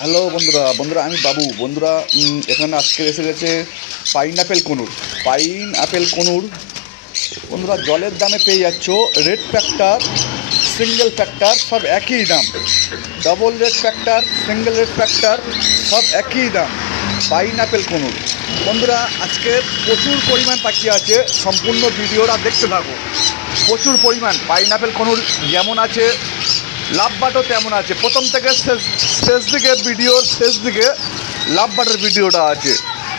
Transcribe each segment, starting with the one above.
Hello বন্ধুরা বন্ধুরা, আমি বাবু। বন্ধুরা এখানে আজকে এসে গেছে pineapple conure. Pineapple conure, বন্ধুরা, জলের দামে পেয়ে যাচ্ছ। রেড ফ্যাক্টর, সিঙ্গেল ফ্যাক্টর, সব একই দাম। Double red factor, single red factor, সব একই দাম। Pineapple conure. বন্ধুরা, আজকে প্রচুর পরিমাণ পাখি আছে। সম্পূর্ণ ভিডিওটা দেখতে থাকো। প্রচুর পরিমাণ পাইন আপেল কনুর যেমন আছে লাভ বাটও তেমন আছে। প্রথম থেকে শেষ শেষ দিকে ভিডিওর শেষ দিকে লাভ বাটের ভিডিওটা আছে।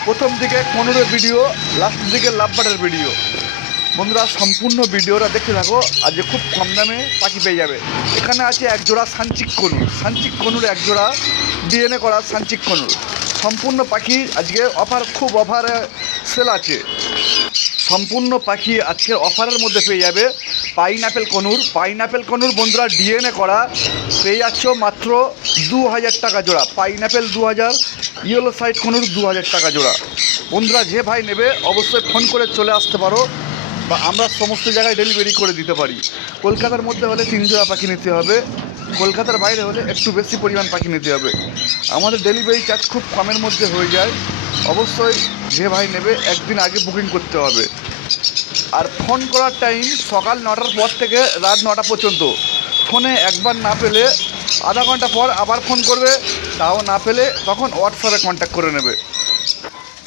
প্রথম দিকে কনুরের ভিডিও লাস্ট দিকে লাভ বাটের ভিডিও বন্ধুরা, সম্পূর্ণ ভিডিওটা দেখতে থাকো আজকে খুব কম দামে পাখি পেয়ে যাবে। এখানে আছে এক জোড়া সাঞ্চিক কনুর। সাঞ্চিক কনুর এক জোড়া ডিএনএ করা সাঞ্চিক কনুর। সম্পূর্ণ পাখি আজকে অফার খুব অফারে সেল আছে। সম্পূর্ণ পাখি আজকের অফারের মধ্যে পেয়ে যাবে। Pineapple conure pineapple conure বন্ধুরা ডিএনএ করা। পেয়ে যাচ্ছ মাত্র দু হাজার টাকা জোড়া। পাইন অ্যাপেল দু হাজার ইয়েলো সাইড কনুর দু হাজার টাকা জোড়া। বন্ধুরা, যে ভাই নেবে, অবশ্যই ফোন করে চলে আসতে পারো বা আমরা সমস্ত জায়গায় ডেলিভারি করে দিতে পারি। কলকাতার মধ্যে হলে তিন জোড়া পাখি নিতে হবে। কলকাতার বাইরে হলে একটু বেশি পরিমাণ পাখি নিতে হবে। আমাদের ডেলিভারি চার্জ খুব কমের মধ্যে হয়ে যায়। অবশ্যই যে ভাই নেবে, একদিন আগে বুকিং করতে হবে। আর ফোন করার টাইম সকাল নটার পর থেকে রাত নটা পর্যন্ত। ফোনে একবার না পেলে আধা ঘণ্টা পর আবার ফোন করবে, তাও না পেলে তখন হোয়াটসঅ্যাপে কন্ট্যাক্ট করে নেবে।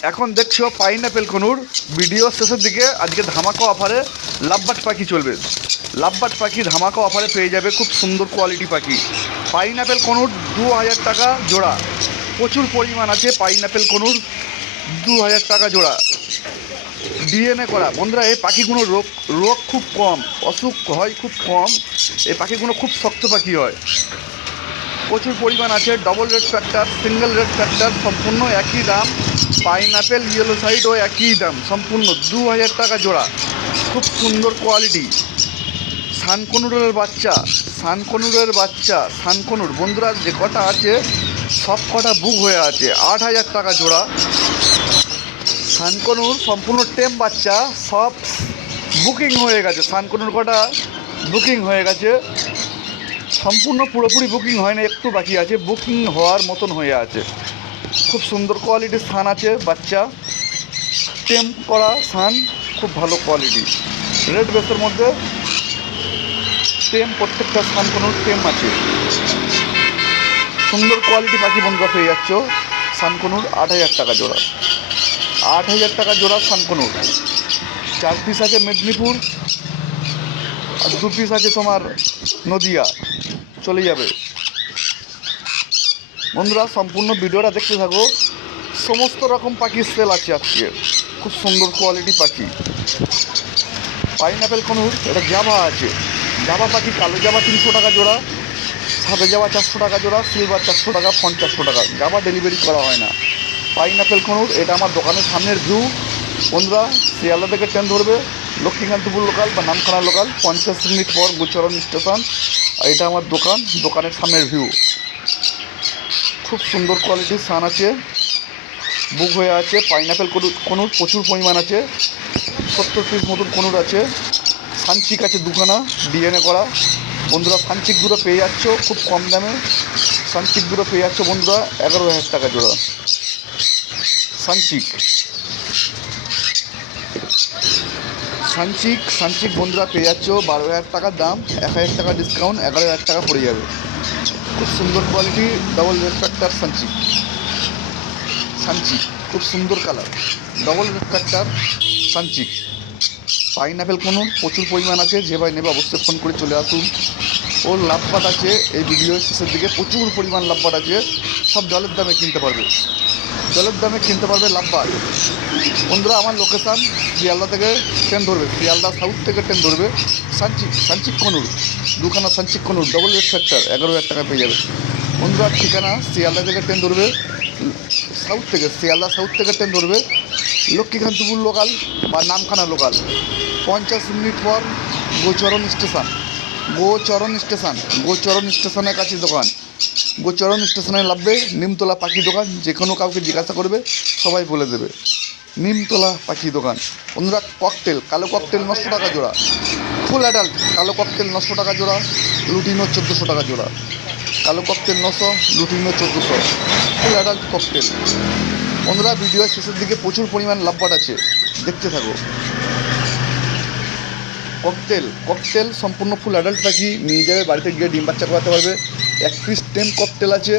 এখন দেখছ পাইনাপেল কনুর ভিডিও শেষের দিকে, আজকে ধামাকা অফারে লাভবাট পাখি চলবে। লাভবাট পাখি ধামাকা অফারে পেয়ে যাবে খুব সুন্দর কোয়ালিটি পাখি। পাইনাপেল কনুর দু হাজার টাকা জোড়া। প্রচুর পরিমাণ আছে পাইনাপেল কনুর দু হাজার টাকা জোড়া। ডিএনএ করা। বন্ধুরা, এই পাখিগুলো রোগ রোগ খুব কম, অসুখ হয় খুব কম। এই পাখিগুলো খুব শক্ত পাখি হয়। প্রচুর পরিমাণ আছে double red factor single red factor সম্পূর্ণ একই দাম। পাইনাপেল ইয়েলো সাইডও একই দাম, সম্পূর্ণ দু হাজার টাকা জোড়া। খুব সুন্দর কোয়ালিটি সানকনুরের বাচ্চা সানকনুরের বাচ্চা, সানকনুর। বন্ধুরা, যে কটা আছে, সব কটা বুক হয়ে আছে, আট হাজার টাকা জোড়া। সানকনুর সম্পূর্ণ টেম বাচ্চা, সব বুকিং হয়ে গেছে। সানকনুর কটা বুকিং হয়ে গেছে। সম্পূর্ণ পুরোপুরি বুকিং হয় না একটু বাকি আছে। বুকিং হওয়ার মতন হয়ে আছে। খুব সুন্দর কোয়ালিটির সান আছে বাচ্চা। টেম করা সান, খুব ভালো কোয়ালিটি। রেড বেসের মধ্যে টেম, প্রত্যেকটা সান কোনো টেম আছে। সুন্দর কোয়ালিটি পাখি বন্ধুরা পেয়ে যাচ্ছ। সানকনুর আট হাজার টাকা জোড়া। আট হাজার টাকা জোড়া সানকনুর চার পিস আছে মেদিনীপুর, আর দু পিস আছে তোমার নদিয়া। চলে যাবে। বন্ধুরা, সম্পূর্ণ ভিডিওটা দেখতে থাকো। সমস্ত রকম পাখির সেল আছে আজকে। খুব সুন্দর কোয়ালিটি পাখি। পাইনাপেল কনুর, এটা জাভা আছে। জাভা পাখি, কালো জাভা তিনশো টাকা জোড়া। সাদা জাভা চারশো টাকা জোড়া সিলভার চারশো টাকা পঞ্চাশশো টাকা। জাভা ডেলিভারি করা হয় না। পাইনাপেল কনুর, এটা আমার দোকানের সামনের ভিউ বন্ধুরা, শিয়ালদা থেকে ট্রেন ধরবে, লক্ষ্মীকান্তপুর লোকাল বা নামখানা লোকাল পঞ্চাশ মিনিট পর গুচরণ স্টেশন। আর এটা আমার দোকান, দোকানের সামনের ভিউ খুব সুন্দর কোয়ালিটির সান আছে বুক হয়ে আছে, পাইনাপেল কনুর প্রচুর পরিমাণ আছে, সত্তর পিস মতন কনুর আছে। সানচিক আছে দুখানা ডিএনএ করা। বন্ধুরা, সানচিক দুটো পেয়ে যাচ্ছ, খুব কম দামে। সানচিক দুটো পেয়ে যাচ্ছ বন্ধুরা, এগারো হাজার টাকা জোড়া। সানচিক। সানচিক সানচিক বন্ধুরা পেয়ে যাচ্ছ বারো হাজার টাকার দাম, এক হাজার টাকা ডিসকাউন্ট এগারো হাজার টাকা পড়ে যাবে। খুব সুন্দর কোয়ালিটি ডবল রেফ্রাক্টার সানচিক। সানচিক, খুব সুন্দর colour double red factor sun cheek. Pineapple কোনো, প্রচুর পরিমাণ আছে, যে ভাই নেবে অবশ্যই ফোন করে চলে আসুন। ওর লাভবাট আছে, এই ভিডিওর শেষের দিকে প্রচুর পরিমাণ লাভবাট আছে, সব জলের দামে কিনতে পারবে। জলের দামে কিনতে পারবে লাভবাট বন্ধুরা, আমার লোকেশান শিয়ালদা থেকে ট্রেন ধরবে। শিয়ালদা সাউথ থেকে ট্রেন ধরবে। Sun cheek sun cheek conure দুখানা sun cheek conure double red factor এগারো হাজার টাকা পেয়ে যাবে। বন্ধুরা, ঠিকানা শিয়ালদা থেকে ট্রেন ধরবে। সাউথ থেকে, শিয়ালদা সাউথ থেকে ট্রেন ধরবে। লক্ষ্মীকান্তপুর লোকাল বা নামখানা লোকাল পঞ্চাশ মিনিট পর গোচরণ স্টেশন গোচরণ স্টেশন গোচরণ স্টেশনের কাছে দোকান। গোচরণ স্টেশনে নামবে নিমতলা পাখি দোকান যে কোনো কাউকে জিজ্ঞাসা করবে, সবাই বলে দেবে। নিমতলা পাখি দোকান। বন্ধুরা ককটেল কালো ককটেল নশো টাকা জোড়া। ফুল অ্যাডাল্ট কালো ককটেল নশো টাকা জোড়া, লুটিনো চোদ্দোশো টাকা জোড়া। কালো ককটেল নশো, লুটিনো চোদ্দোশো। ফুল অ্যাডাল্ট ককটেল বন্ধুরা, ভিডিওর শেষের দিকে প্রচুর পরিমাণ লাভবাট আছে দেখতে থাকো। ককটেল ককটেল সম্পূর্ণ ফুল অ্যাডাল্ট পাখি নিয়ে যাবে, বাড়িতে গিয়ে ডিম বাচ্চা করাতে পারবে। এক পিস টেম ককটেল আছে,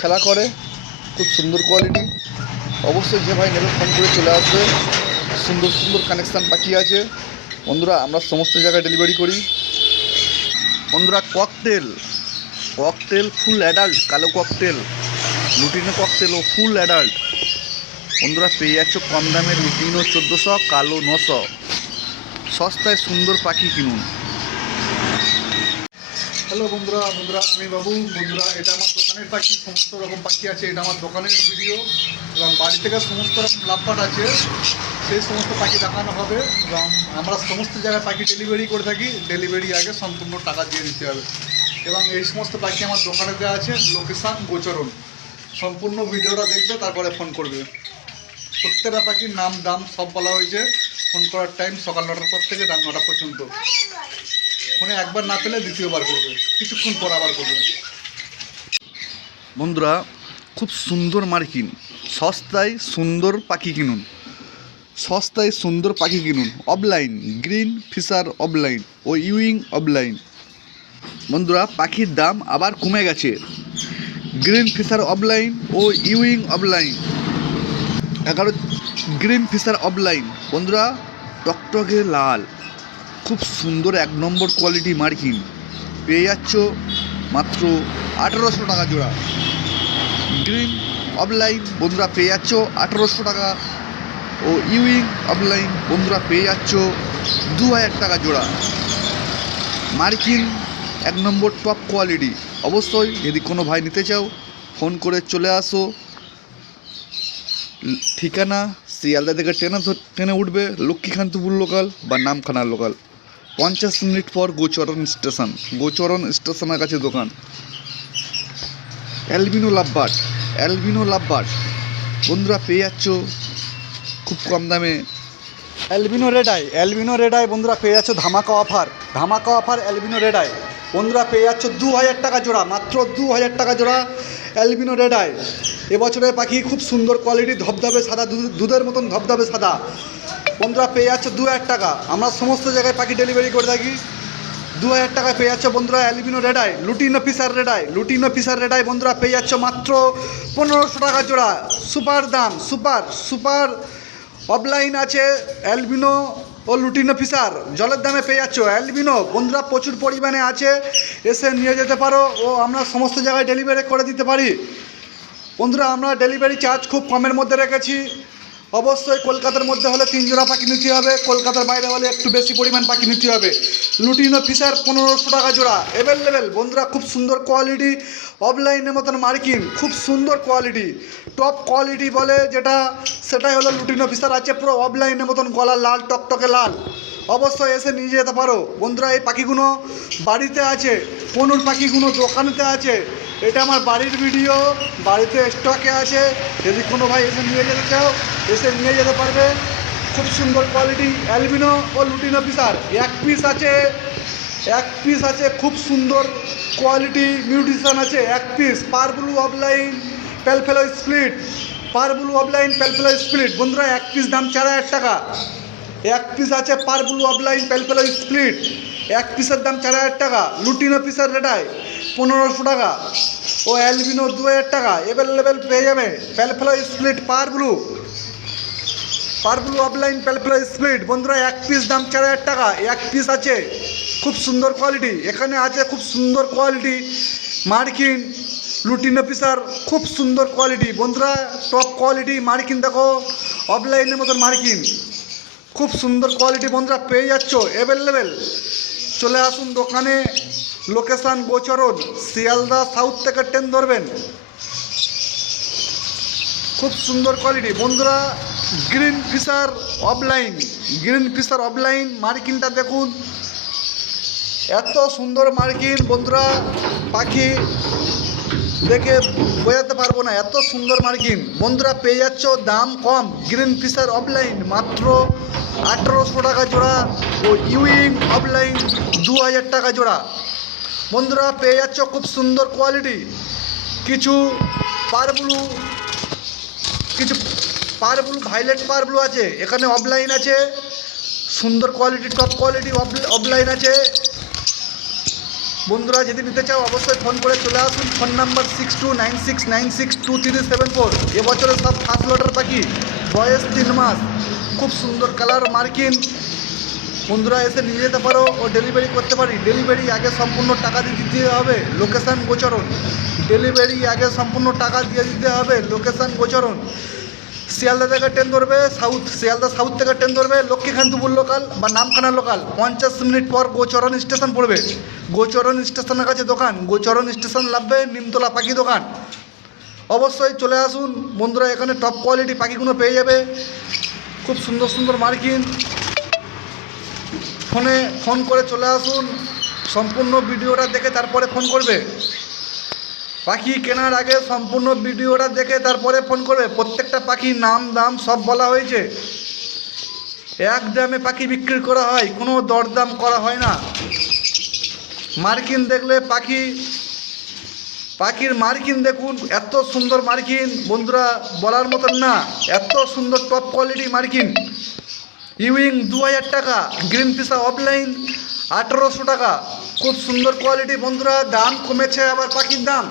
খেলা করে, খুব সুন্দর কোয়ালিটি অবশ্যই যে ভাই নেবে ফোন করে চলে আসবে। সুন্দর সুন্দর কানেকশান পাখি আছে। বন্ধুরা, আমরা সমস্ত জায়গায় ডেলিভারি করি। বন্ধুরা ককটেল ককটেল ফুল অ্যাডাল্ট কালো ককটেল লুটিনো ককটেল ও ফুল অ্যাডাল্ট বন্ধুরা, পেয়ে যাচ্ছ কম দামে লুটিনো চোদ্দোশো, কালো নশো। সস্তায় সুন্দর পাখি কিনুন। হ্যালো বন্ধুরা বন্ধুরা, আমি বাবু। বন্ধুরা, এটা আমার দোকানের পাখি, সমস্ত রকম পাখি আছে, এটা আমার দোকানের ভিডিও এবং বাড়ি থেকে সমস্ত রকম লাভপাট আছে, সেই সমস্ত পাখি দেখানো হবে। এবং আমরা সমস্ত জায়গায় পাখি ডেলিভারি করে থাকি ডেলিভারি আগে সম্পূর্ণ টাকা দিয়ে দিতে হবে। এবং এই সমস্ত পাখি আমার দোকানে দেওয়া আছে লোকেশান গোচরণ। সম্পূর্ণ ভিডিওটা দেখবে, তারপরে ফোন করবে। প্রত্যেকটা পাখির নাম, দাম সব বলা হয়েছে। ফোন করার টাইম সকাল নটার পর থেকে রাত নটা পর্যন্ত। ফোনে একবার না পেলে দ্বিতীয়বার করবে। কিছুক্ষণ পর আবার করবে। বন্ধুরা, খুব সুন্দর মার্কিন সস্তায় সুন্দর পাখি কিনুন। সস্তায় সুন্দর পাখি কিনুন। অফলাইন, গ্রিন ফিশার অফলাইন ও ইউইং অফলাইন। বন্ধুরা, পাখির দাম আবার কমে গেছে। গ্রিন ফিশার অফলাইন ও ইউইং অফলাইন। এগারো, গ্রিন ফিশার অফলাইন। বন্ধুরা, টকটকে লাল। খুব সুন্দর এক নম্বর কোয়ালিটি মার্কিন। পেয়ে যাচ্ছ মাত্র আঠেরোশো টাকা জোড়া। গ্রিন অফলাইন বন্ধুরা পেয়ে যাচ্ছ আঠেরোশো টাকা। ও ইউইং অফলাইন বন্ধুরা পেয়ে যাচ্ছ দু হাজার টাকা জোড়া। মার্কিন এক নম্বর টপ কোয়ালিটি অবশ্যই যদি কোনো ভাই নিতে চাও ফোন করে চলে আসো। ঠিকানা শিয়ালদা থেকে ট্রেনে ট্রেনে উঠবে লক্ষ্মীকান্তপুর লোকাল বা নামখানা লোকাল পঞ্চাশ মিনিট পর গোচরণ স্টেশন, গোচরণ স্টেশনের কাছে দোকান। অ্যালবিনো লাভবাট অ্যালবিনো লাভবাট বন্ধুরা, পেয়ে যাচ্ছ খুব কম দামে। Albino red eye albino red eye বন্ধুরা, পেয়ে যাচ্ছ ধামাকা অফার। ধামাকা অফার অ্যালবিনো রেড আই বন্ধুরা, পেয়ে যাচ্ছ দু হাজার টাকা জোড়া, মাত্র দু হাজার টাকা জোড়া অ্যালবিনো রেড আই এবছরের পাখি খুব সুন্দর কোয়ালিটি ধবধবে সাদা, দুধের মতন ধবধবে সাদা। বন্ধুরা পেয়ে যাচ্ছে দু হাজার টাকা। আমরা সমস্ত জায়গায় পাখি ডেলিভারি করে থাকি। দু হাজার টাকায় পেয়ে যাচ্ছ বন্ধুরা albino red eye lutino Fischer red eye lutino Fischer red eye বন্ধুরা পেয়ে যাচ্ছ মাত্র পনেরোশো টাকা জোড়া। সুপার দাম সুপার সুপার অফলাইন আছে অ্যালবিনো ও লুটিনো ফিসার জলের দামে পেয়ে যাচ্ছ অ্যালবিনো বন্ধুরা প্রচুর পরিমাণে আছে। এসে নিয়ে যেতে পারো ও আমরা সমস্ত জায়গায় ডেলিভারি করে দিতে পারি। বন্ধুরা আমরা ডেলিভারি চার্জ খুব কমের মধ্যে রেখেছি। অবশ্যই কলকাতার মধ্যে হলে তিন জোড়া পাখি নিতে হবে, কলকাতার বাইরে হলে একটু বেশি পরিমাণ পাখি নিতে হবে। লুটিনো ফিশার, পনেরোশো টাকা জোড়া। অ্যাভেলেবেল বন্ধুরা, খুব সুন্দর কোয়ালিটি অফলাইনের মতন মার্কিং খুব সুন্দর কোয়ালিটি টপ কোয়ালিটি বলে যেটা, সেটাই হলো লুটিনো ফিশার, আছে পুরো অফলাইনের মতন গলা, লাল, টকটকে লাল। অবশ্যই এসে নিয়ে যেতে পারো। বন্ধুরা, এই পাখিগুলো বাড়িতে আছে কোনুর পাখিগুলো দোকানেতে আছে। এটা আমার বাড়ির ভিডিও বাড়িতে স্টকে আছে। যদি কোনো ভাই এসে নিয়ে যেতে চাও, এসে নিয়ে যেতে পারবে। খুব সুন্দর কোয়ালিটি অ্যালবিনো ও লুটিনো পিসার এক পিস আছে, এক পিস আছে, খুব সুন্দর কোয়ালিটি নিউট্রিশন আছে, এক piece parblue opaline pale fallow split parblue opaline pale fallow split বন্ধুরা, এক পিস দাম চার হাজার টাকা। এক পিস আছে parblue opaline pale fallow split এক পিসের দাম চার হাজার টাকা। লুটিনো পিসের রেটায় পনেরোশো টাকা। ও অ্যালবিনো দু হাজার টাকা। অ্যাভেলেবেল পেয়ে যাবে pale fallow split parblue parblue opaline pale fallow split বন্ধুরা, এক পিস দাম চার হাজার টাকা। এক পিস আছে খুব সুন্দর কোয়ালিটি এখানে আছে খুব সুন্দর কোয়ালিটি মার্কিন লুটিনো পিসার খুব সুন্দর কোয়ালিটি বন্ধুরা টপ কোয়ালিটি মার্কিন। দেখো অফলাইনের মতন মার্কিন। খুব সুন্দর কোয়ালিটি বন্ধুরা পেয়ে যাচ্ছ অ্যাভেলেবেল চলে আসুন দোকানে লোকেশান গোচরণ শিয়ালদা সাউথ থেকে ট্রেন ধরবেন। খুব সুন্দর কোয়ালিটি বন্ধুরা green Fischer opaline green Fischer opaline মার্কিনটা দেখুন। এত সুন্দর মার্কিন বন্ধুরা, পাখি। দেখে বোঝাতে পারব না, এত সুন্দর মার্কিন। বন্ধুরা, পেয়ে যাচ্ছ দাম কম গ্রিন ফিশার অফলাইন মাত্র আঠেরোশো টাকা জোড়া ও ইউইং অফলাইন দু হাজার টাকা জোড়া। বন্ধুরা, পেয়ে যাচ্ছ খুব সুন্দর কোয়ালিটি কিছু পারব্লু কিছু পারব্লু ভাইলেট পারব্লু আছে, এখানে অফলাইন আছে, সুন্দর কোয়ালিটি টপ কোয়ালিটি অফলাইন আছে। বন্ধুরা, যদি নিতে চাও অবশ্যই ফোন করে চলে আসুন। Phone number six two nine six nine six two three seven four এবছরের সব ফার্স্ট লটার পাখি বয়স তিন মাস। খুব সুন্দর কালার মার্কিন। বন্ধুরা, এসে নিয়ে যেতে পারো ও ডেলিভারি করতে পারি। ডেলিভারি আগে সম্পূর্ণ টাকা দিয়ে দিতে হবে লোকেশান গোচরণ। ডেলিভারি আগে সম্পূর্ণ টাকা দিয়ে দিতে হবে লোকেশান গোচরণ। শিয়ালদা থেকে ট্রেন ধরবে সাউথ শিয়ালদা সাউথ থেকে ট্রেন ধরবে, লক্ষ্মীকান্তপুর লোকাল বা নামখানা লোকাল পঞ্চাশ মিনিট পর গোচরণ স্টেশন পড়বে। গোচরণ স্টেশনের কাছে দোকান, গোচরণ স্টেশন লাভবে নিমতলা পাখি দোকান। অবশ্যই চলে আসুন, বন্ধুরা এখানে টপ কোয়ালিটি পাখিগুলো পেয়ে যাবে। খুব সুন্দর সুন্দর মার্কিন। ফোনে ফোন করে চলে আসুন, সম্পূর্ণ ভিডিওটা দেখে তারপরে ফোন করবে। পাখি কেনার আগে সম্পূর্ণ ভিডিওটা দেখে তারপরে ফোন করবে। প্রত্যেকটা পাখির নাম, দাম সব বলা হয়েছে। এক দামে পাখি বিক্রি করা হয়, কোনো দরদাম করা হয় না। মার্কিন দেখলে পাখি, পাখির মার্কিন দেখুন, এত সুন্দর মার্কিন। বন্ধুরা, বলার মতন না, এত সুন্দর টপ কোয়ালিটি মার্কিন। ইউইং দু হাজার টাকা গ্রিন পিসা অফলাইন আঠেরোশো টাকা। খুব সুন্দর কোয়ালিটি বন্ধুরা, দাম কমেছে আবার পাখির দাম।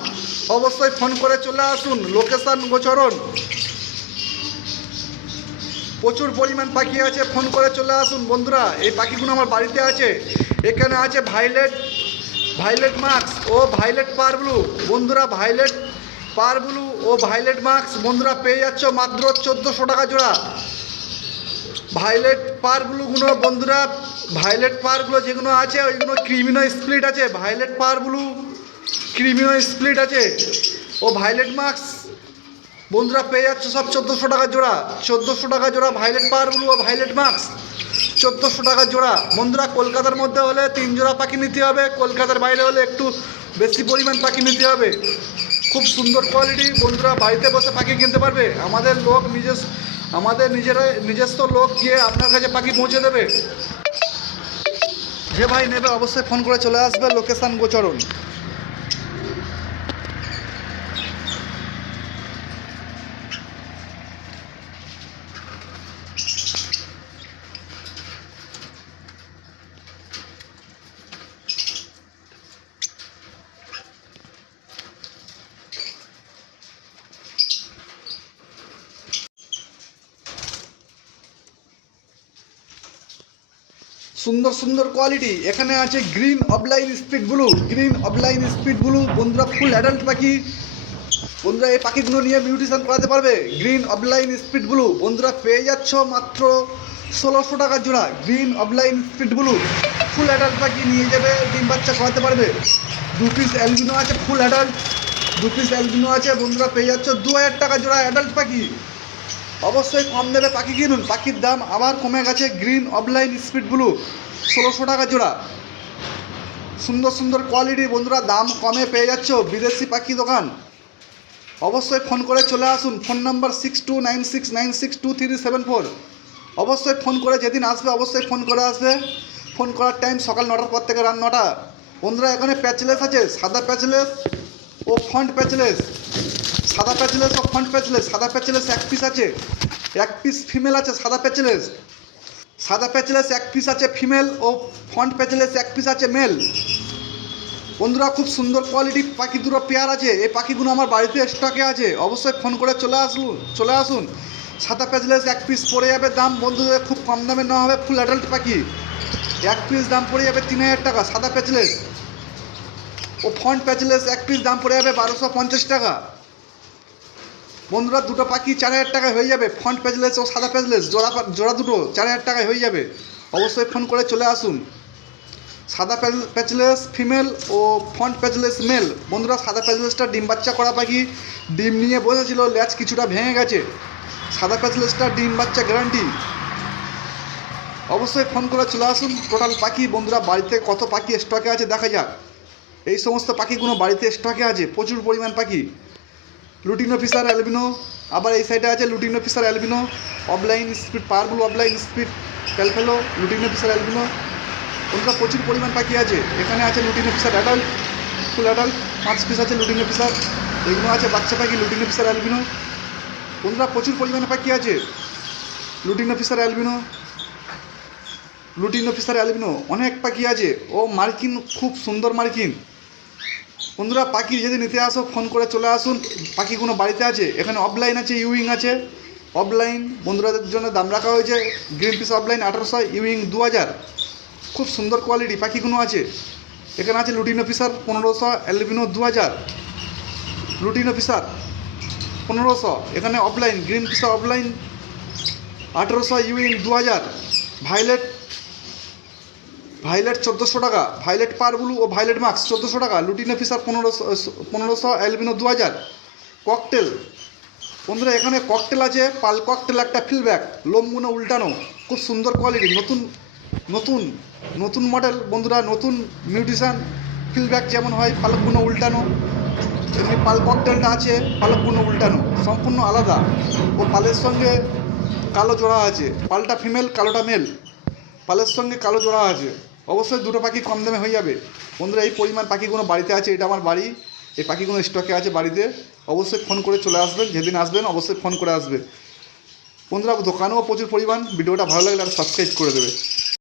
অবশ্যই ফোন করে চলে আসুন, লোকেশান গোচরণ। প্রচুর পরিমাণ পাখি আছে, ফোন করে চলে আসুন। বন্ধুরা, এই পাখিগুলো আমার বাড়িতে আছে। এখানে আছে ভাইলেট ভাইলেট মাস্ক ও ভাইলেট পার ব্লু। বন্ধুরা ভাইলেট পার ব্লু ও ভাইলেট মাস্ক বন্ধুরা পেয়ে যাচ্ছ মাত্র চোদ্দোশো টাকা জোড়া। ভাইলেট পারগুলোগুলো বন্ধুরা ভাইলেট পারগুলো যেগুলো আছে, ওইগুলো ক্রিমিনো স্প্লিট আছে। ভাইলেট পারগুলো ক্রিমিনো স্প্লিট আছে। ও ভাইলেট মার্কস বন্ধুরা, পেয়ে যাচ্ছে সব চোদ্দোশো টাকা জোড়া। চোদ্দোশো টাকা জোড়া ভাইলেট পারগুলো ও ভাইলেট মার্কস চোদ্দোশো টাকা জোড়া। বন্ধুরা, কলকাতার মধ্যে হলে তিন জোড়া পাখি নিতে হবে। কলকাতার বাইরে হলে একটু বেশি পরিমাণ পাখি নিতে হবে। খুব সুন্দর কোয়ালিটি বন্ধুরা, বাড়িতে বসে পাখি কিনতে পারবে। আমাদের লোক নিজের আমাদের নিজেরা নিজস্ব লোক গিয়ে আপনার কাছে পাখি পৌঁছে দেবে। যে ভাই নেবে, অবশ্যই ফোন করে চলে আসবে লোকেশান গোচরণ। সুন্দর সুন্দর কোয়ালিটি এখানে আছে green opaline speed blue green opaline speed blue বন্ধুরা ফুল অ্যাডাল্ট পাখি। বন্ধুরা এই পাখিগুলো নিয়ে মিউটিশন করাতে পারবে। গ্রিন অফলাইন স্পিড ব্লু বন্ধুরা পেয়ে যাচ্ছ মাত্র ষোলোশো টাকার জোড়া। Green opaline speed blue full adult পাখি নিয়ে যাবে, ডিম বাচ্চা করাতে পারবে। দু পিস অ্যালবিনো আছে ফুল অ্যাডাল্ট দু পিস অ্যালবিনো আছে, বন্ধুরা পেয়ে যাচ্ছ দু হাজার টাকা জোড়া অ্যাডাল্ট পাখি। অবশ্যই কম দেবে পাখি কিনুন। পাখির দাম আবার কমে গেছে গ্রিন অফলাইন স্পিড ব্লু, ষোলোশো টাকা জোড়া। সুন্দর সুন্দর কোয়ালিটি বন্ধুরা, দাম কমে পেয়ে যাচ্ছ বিদেশি পাখি দোকান। অবশ্যই ফোন করে চলে আসুন, phone number six two nine six nine six two three seven four. অবশ্যই ফোন করে যেদিন আসবে, অবশ্যই ফোন করে আসবে। ফোন করার টাইম সকাল নটার পর থেকে রাত নটা। বন্ধুরা, এখানে প্যাচলেস আছে, সাদা প্যাচলেস ও ফ্রন্ট প্যাচলেস। সাদা প্যাচলেস ও ফ্রন্ট প্যাচলেস? সাদা প্যাচলেস এক পিস আছে। এক পিস ফিমেল আছে, সাদা প্যাচলেস। সাদা প্যাচলেস এক পিস আছে ফিমেল ও ফ্রন্ট প্যাচলেস এক পিস আছে মেল বন্ধুরা, খুব সুন্দর কোয়ালিটি পাখি দুটো পেয়ার আছে। এই পাখিগুলো আমার বাড়িতে স্টকে আছে। অবশ্যই ফোন করে চলে আসুন চলে আসুন। সাদা প্যাচলেস এক পিস পড়ে যাবে দাম। বন্ধুদের খুব কম দামে নেওয়া হবে ফুল অ্যাডাল্ট পাখি। এক পিস দাম পড়ে যাবে তিন হাজার টাকা, সাদা প্যাচলেস। ও ফ্রন্ট প্যাচলেস এক পিস দাম পড়ে যাবে বারোশো পঞ্চাশ টাকা। বন্ধুরা, দুটো পাখি চার হাজার টাকায় হয়ে যাবে। ফ্রন্ট প্যাচলেস ও সাদা প্যাচলেস জোড়া জোড়া দুটো চার হাজার টাকায় হয়ে যাবে। অবশ্যই ফোন করে চলে আসুন। সাদা প্যাচলেস ফিমেল ও ফ্রন্ট প্যাচলেস মেল বন্ধুরা, সাদা প্যাচলেসটা ডিম বাচ্চা করা পাখি। ডিম নিয়ে বসেছিল, ল্যাচ কিছুটা ভেঙে গেছে। সাদা প্যাচলেসটা ডিম বাচ্চা গ্যারান্টি অবশ্যই ফোন করে চলে আসুন। টোটাল পাখি, বন্ধুরা, বাড়িতে কত পাখি স্টকে আছে দেখা যাক। এই সমস্ত পাখিগুলো বাড়িতে স্টকে আছে, প্রচুর পরিমাণ পাখি। লুটিনো অফিসার অ্যালবিনো আবার এই সাইডে আছে lutino Fischer albino opaline split powerful opaline split ক্যালফেলো lutino Fischer albino ওগুলো প্রচুর পরিমাণ পাখি আছে। এখানে আছে lutino Fischer adult full adult পাঁচ পিস আছে লুটিং অফিসার এগুলো আছে বাচ্চা পাখি লুটিং অফিসার অ্যালবিনো বন্ধুরা প্রচুর পরিমাণে পাখি আছে। Lutino Fischer albino lutino Fischer albino অনেক পাখি আছে। ও মার্কিন, খুব সুন্দর মার্কিন। বন্ধুরা, পাখি যদি নিতে আসো, ফোন করে চলে আসুন। পাখিগুলো বাড়িতে আছে? এখানে অফলাইন আছে ইউইং আছে। অফলাইন বন্ধুরাদের জন্য দাম রাখা হয়েছে গ্রিন পিস অফলাইন আঠারোশো ইউইং দু হাজার খুব সুন্দর কোয়ালিটি পাখিগুলো আছে। এখানে আছে লুটিন অফিসার পনেরোশো অ্যালবিনো দু হাজার লুটিন অফিসার পনেরোশো। এখানে অফলাইন গ্রিন পিসা অফলাইন আঠেরোশো ইউইং দু হাজার ভাইলেট ভাইলেট চোদ্দোশো টাকা, ভাইলেট পার ব্লু ও ভাইলেট মার্কস চোদ্দোশো টাকা, লুটিন অফিসার পনেরোশো পনেরোশো, অ্যালবিনো দু হাজার, ককটেল। বন্ধুরা, এখানে ককটেল আছে, পাল ককটেল একটা ফিলব্যাক লোমগুলো উল্টানো, খুব সুন্দর কোয়ালিটি নতুন নতুন নতুন মডেল বন্ধুরা, নতুন মিউটিশান ফিলব্যাক যেমন হয় পালকগুলো উল্টানো, এমনি পাল ককটেলটা আছে পালকগুলো উল্টানো, সম্পূর্ণ আলাদা। ও পালের সঙ্গে কালো জোড়া আছে, পালটা ফিমেল কালোটা মেল পালের সঙ্গে কালো জোড়া আছে। অবশ্যই দুটো পাখি কম দামে হয়ে যাবে। বন্ধুরা, এই পরিমাণ পাখিগুলো বাড়িতে আছে? এটা আমার বাড়ি। এই পাখিগুলো স্টকে আছে বাড়িতে? অবশ্যই ফোন করে চলে আসবেন। যেদিন আসবেন, অবশ্যই ফোন করে আসবে বন্ধুরা, দোকানেও প্রচুর পরিমাণ। ভিডিওটা ভালো লাগলে আর সাবস্ক্রাইব করে দেবে।